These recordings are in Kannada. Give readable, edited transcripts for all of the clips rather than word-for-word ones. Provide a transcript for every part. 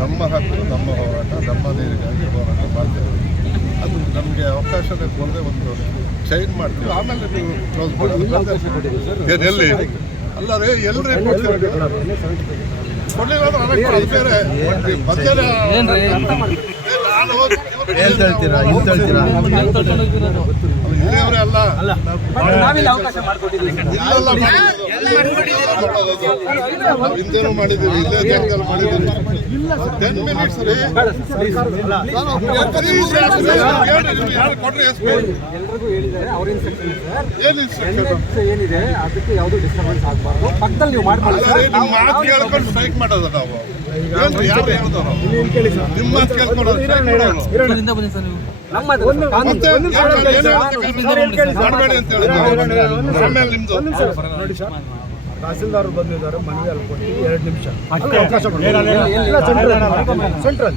ನಮ್ಮ ಹಕ್ಕು, ನಮ್ಮ ಹೋರಾಟ, ನಮ್ಮ ನೀರಿಗಾಗಿ ಹೋರಾಟ ಮಾಡ್ತೇವೆ. ಅದು ನಮಗೆ ಅವಕಾಶ ಬಂದರೆ ಒಂದು ಚೈನ್ ಮಾಡ್ತೀವಿ, ಆಮೇಲೆ ನೀವು ಕ್ಲೋಸ್ ಮಾಡೋದು. ಎಲ್ಲಿ ಅಲ್ಲ ರೀ, ಎಲ್ಲರೇ ಕೊಡಲಿಲ್ಲ ಅದು ಬೇರೆ ಹೇಳ್ತೀರಾ ಇಲ್ಲಿಯವರೇ ಅಲ್ಲ, ಹಿಂದೇನೂ ಮಾಡಿದ್ದೀವಿ, ಇಲ್ಲೇ ಜಾಗದಲ್ಲಿ ಮಾಡಿದ್ದೀವಿ. 10 minutes ರೀ, ಎಲ್ರಿಗೂ ಹೇಳಿದ್ದಾರೆ. ಅವ್ರ ಏನಿದೆ ಅದಕ್ಕೆ ಯಾವುದು ಡಿಸ್ಟರ್ಬೆನ್ಸ್ ಆಗಬಾರ್ದು. ಪಕ್ಕದಲ್ಲಿ ನೀವು ಮಾಡ್ಕೊಳ್ಳಿ. ನಿಮ್ಮ ಮಾತು ಕೇಳ್ಕೊಂಡು ಸ್ಟ್ರೈಕ್ ಮಾಡೋದು ನಾವು. ಯಾರು ಹೇಳ್ತಾರೋ ನಿಮ್ಮ ಮಾತು ಕೇಳ್ಕೊಂಡು ಮಾಡಬೇಡಿ ಅಂತ ಹೇಳಿದ್ರು. ಆಮೇಲೆ ನಿಮ್ದು ತಹಸೀಲ್ದಾರ್ ಬಂದಿದ್ದಾರೆ, ಮನವಿ ಅಲ್ಲಿ ಕೊಟ್ಟು 2 ನಿಮಿಷ ಸೆಂಟ್ರಲ್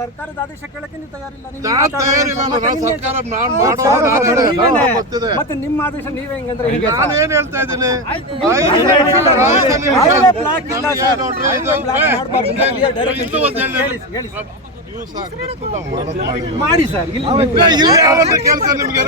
ಸರ್ಕಾರದ ಆದೇಶ ಕೇಳಕ್ಕೆ ನೀವು ತಯಾರಿಲ್ಲ. ಮತ್ತೆ ನಿಮ್ಮ ಆದೇಶ ನೀವೇ ಹೆಂಗಂದ್ರೆ ನಾನೇನ್ ಹೇಳ್ತಾ ಇದ್ದೀನಿ, ಮಾಡಿ ಸರ್. ಕೆಲಸ ನಿಮ್ಗೆ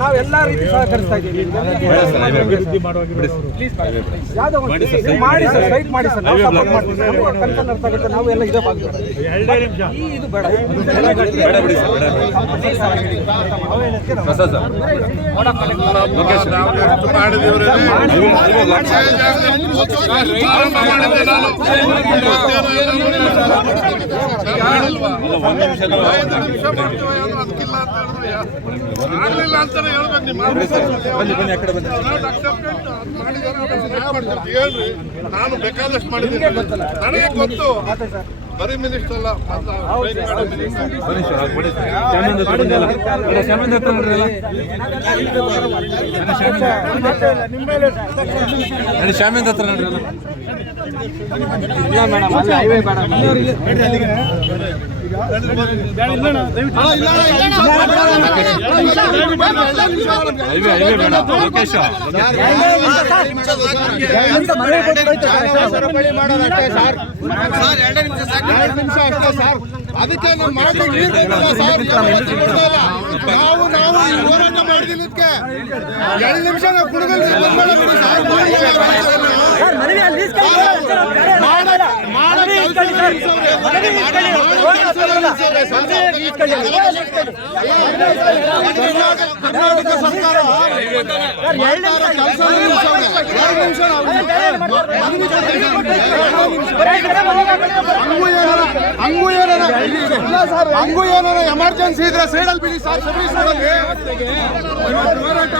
ನಾವೆಲ್ಲ ರೀತಿ ಸಹಕರಿಸ್ತಾ ಇದ್ದೀವಿ. ಮಾಡಿ ಸರ್, ಸ್ಟ್ರೈಕ್ ಮಾಡಿ ಸರ್, ನಾವು ಸಪೋರ್ಟ್ ಮಾಡ್ತೀವಿ. ಕನ್ಸರ್ನ್ ಅರ್ಥ ಆಗುತ್ತೆ. ನಾವು ಎಲ್ಲ ಇದೇ ಇದು ಬೇಡ ಆಗಲಿಲ್ಲ ಅಂತಾನೆ ಹೇಳ್ಬೇಕು. ನಿಮ್ಮ ಹೇಳ್ರಿ, ನಾನು ಬೇಕಾದಷ್ಟು ಮಾಡಿದ್ದೀನಿ, ನನಗೆ ಗೊತ್ತು. ಬರೀ ಮಿನಿಸ್ಟರ್ ಅಲ್ಲ, ಶಾಮಿಂದ ಹತ್ರ ನೋಡ್ರಿ. ಅದಕ್ಕೆ ನಾವು ಹೋರಾಟ ಮಾಡಿದ್ದೀನಿ. 2 ನಿಮಿಷ ನಾವು ಕುಡುಗಲ್ ಕರ್ನಾಟಕ ಸರ್ಕಾರ ಹಂಗೂ ಏನಾರ ಎಮರ್ಜೆನ್ಸಿ ಇದ್ರೆ ಸೈಡಲ್ಲಿ ಬಿಡಿ ಸರ್. ಸರ್ವಿಸ್ ಹೋರಾಟ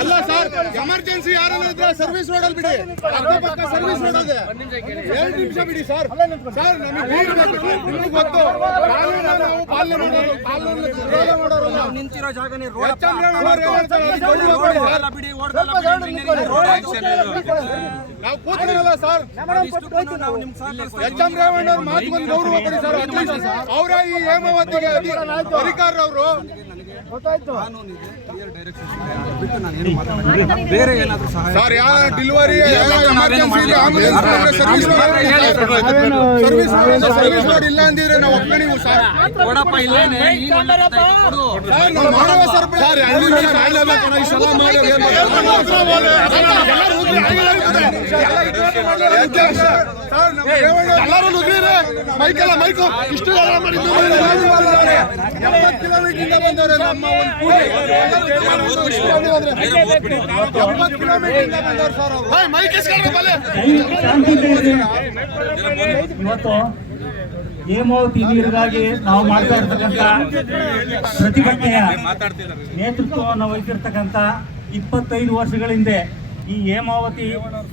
ಅಲ್ಲ ಸರ್, ಎಮರ್ಜೆನ್ಸಿ ಯಾರನ್ನ ಇದ್ರೆ ಸರ್ವಿಸ್ ರೋಡಲ್ಲಿ ಬಿಡಿ. ಅಕ್ಕಪಕ್ಕ ಸರ್ವಿಸ್ ರೋಡ್ ಇದೆ, 2 ನಿಮಿಷ ಬಿಡಿ ಸರ್. ಸರ್ ನಮಗೆ ಗೊತ್ತು, ನಿಂತಿರೋ ಜಾಗನೇ ರೋಡ್. ನಾವು ಕೂತಿರಲ್ಲ ಸರ್. ಎಚ್.ಎಂ. ರೇವಣ್ಣ ಅವ್ರ ಮಾತುಗೊಂದು ಗೌರವ ಕೊಡಿ ಸರ್. ಅವರ ಈ ಹೇಮಾವತಿಗೆ ಅಧಿಕಾರರವರು ಗೊತ್ತಾಯ್ತು. ಕಾನೂನಿದೆ, ಕ್ಲಿಯರ್ ಡೈರೆಕ್ಷನ್ಸ್ ಇದೆ. ಅದು ಬಿಟ್ಟು ನಾನು ಏನು ಮಾತಾಡೋದಿಲ್ಲ. ಬೇರೆ ಏನಾದರೂ ಸಹಾಯ ಸರ್ ಯಾವ ಡೆಲಿವರಿ ಇಲ್ಲ ಅಂದಿದ್ರೆ ನಾವು ಒಪ್ಕೊಂಡಿವು ಸರ್. ಕೊಡಪ್ಪ ಇಲ್ಲೇನೆ ಮೈಕೆಲ್ಲ ಮೈಕು ಇಷ್ಟು ಮಾಡಿದ್ದು 70 ಕಿಲೋಮೀಟರ್ ಬಂದವರು ನಮ್ಮ ಒಂದು ಕೂಲಿ 70 ಕಿಲೋಮೀಟರ್ ಬಂದವರು ಸರ್ ಅವರು ಮೈಕ್ ಇವತ್ತು ಹೇಮಾವತಿ ನೀರಿಗಾಗಿ ನಾವು ಮಾಡ್ತಾ ಇರ್ತಕ್ಕಂಥ ಪ್ರತಿಭಟನೆಯ ನೇತೃತ್ವವನ್ನು ವಹಿಸಿರ್ತಕ್ಕಂಥ 25 ವರ್ಷಗಳ ಹಿಂದೆ ಈ ಹೇಮಾವತಿ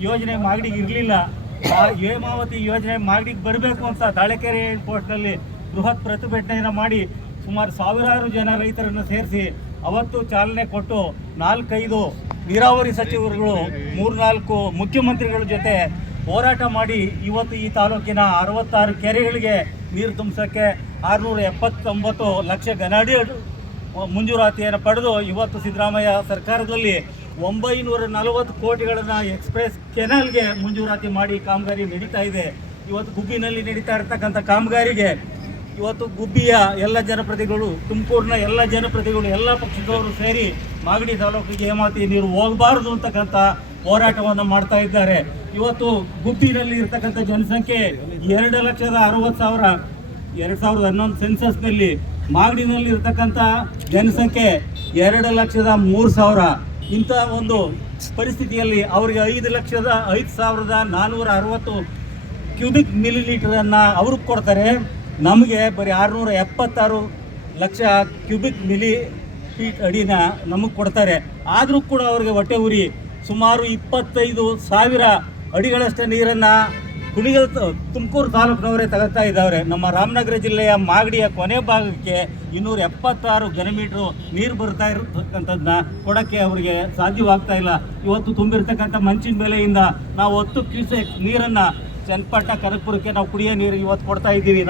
ಯೋಜನೆ ಮಾಗಡಿಗೆ ಇರಲಿಲ್ಲ. ಆ ಹೇಮಾವತಿ ಯೋಜನೆ ಮಾಗಡಿಗೆ ಬರಬೇಕು ಅಂತ ತಾಳೆಕೆರೆ ಏರ್ಪೋರ್ಟ್ನಲ್ಲಿ ಬೃಹತ್ ಪ್ರತಿಭಟನೆಯನ್ನು ಮಾಡಿ ಸುಮಾರು ಸಾವಿರಾರು ಜನ ರೈತರನ್ನು ಸೇರಿಸಿ ಅವತ್ತು ಚಾಲನೆ ಕೊಟ್ಟು 4-5 ನೀರಾವರಿ ಸಚಿವರುಗಳು 3-4 ಮುಖ್ಯಮಂತ್ರಿಗಳ ಜೊತೆ ಹೋರಾಟ ಮಾಡಿ ಇವತ್ತು ಈ ತಾಲೂಕಿನ 66 ಕೆರೆಗಳಿಗೆ ನೀರು ತುಂಬಿಸೋಕ್ಕೆ 679 ಲಕ್ಷ ಘನಅಡಿ ಮಂಜೂರಾತಿಯನ್ನು ಪಡೆದು ಇವತ್ತು ಸಿದ್ದರಾಮಯ್ಯ ಸರ್ಕಾರದಲ್ಲಿ 940 ಕೋಟಿಗಳನ್ನು ಎಕ್ಸ್ಪ್ರೆಸ್ ಕೆನಾಲ್ಗೆ ಮಂಜೂರಾತಿ ಮಾಡಿ ಕಾಮಗಾರಿ ನಡೀತಾ ಇದೆ. ಇವತ್ತು ಗುಬ್ಬಿನಲ್ಲಿ ನಡೀತಾ ಇರತಕ್ಕಂಥ ಕಾಮಗಾರಿಗೆ ಇವತ್ತು ಗುಬ್ಬಿಯ ಎಲ್ಲ ಜನಪ್ರತಿನಿಧಿಗಳು, ತುಮಕೂರಿನ ಎಲ್ಲ ಜನಪ್ರತಿನಿಧಿಗಳು, ಎಲ್ಲ ಪಕ್ಷದವರು ಸೇರಿ ಮಾಗಡಿ ತಾಲೂಕಿಗೆ ಹೇಮಾವತಿ ನೀರು ಹೋಗಬಾರದು ಅಂತಕ್ಕಂಥ ಹೋರಾಟವನ್ನು ಮಾಡ್ತಾ ಇದ್ದಾರೆ. ಇವತ್ತು ಗುಬ್ಬಿನಲ್ಲಿ ಇರ್ತಕ್ಕಂಥ ಜನಸಂಖ್ಯೆ 2,60,000 2011 ಸೆನ್ಸಸ್ನಲ್ಲಿ. ಮಾಗಡಿನಲ್ಲಿ ಇರ್ತಕ್ಕಂಥ ಜನಸಂಖ್ಯೆ 2,03,000. ಇಂಥ ಒಂದು ಪರಿಸ್ಥಿತಿಯಲ್ಲಿ ಅವರಿಗೆ 5,05,460 ಕ್ಯೂಬಿಕ್ ಮಿಲಿಲೀಟರನ್ನು ಅವ್ರಿಗೆ ಕೊಡ್ತಾರೆ. ನಮಗೆ ಬರೀ 676 ಲಕ್ಷ ಕ್ಯೂಬಿಕ್ ಮಿಲಿ ಫೀಟ್ ಅಡಿನ ನಮಗೆ ಕೊಡ್ತಾರೆ. ಆದರೂ ಕೂಡ ಅವ್ರಿಗೆ ಹೊಟ್ಟೆ ಉರಿ. ಸುಮಾರು 25,000 ಅಡಿಗಳಷ್ಟು ನೀರನ್ನು ಕುಣಿಗಲ್ ತುಮಕೂರು ತಾಲೂಕಿನವರೇ ತಗೋತಾ ಇದ್ದಾರೆ. ನಮ್ಮ ರಾಮನಗರ ಜಿಲ್ಲೆಯ ಮಾಗಡಿಯ ಕೊನೆ ಭಾಗಕ್ಕೆ 276 ಘನಮೀಟ್ರು ನೀರು ಬರ್ತಾ ಇರತಕ್ಕಂಥದ್ದನ್ನ ಕೊಡೋಕ್ಕೆ ಅವರಿಗೆ ಸಾಧ್ಯವಾಗ್ತಾ ಇಲ್ಲ. ಇವತ್ತು ತುಂಬಿರ್ತಕ್ಕಂಥ ಮಂಚಿನ ಬೆಲೆಯಿಂದ ನಾವು 10 ಕ್ಯೂಸೆಕ್ ನೀರನ್ನು ಚನ್ನಪಟ್ಟಣ ಕನಕಪುರಕ್ಕೆ ನಾವು ಕುಡಿಯೋ ನೀರು ಇವತ್ತು ಕೊಡ್ತಾ ಇದ್ದೀವಿ.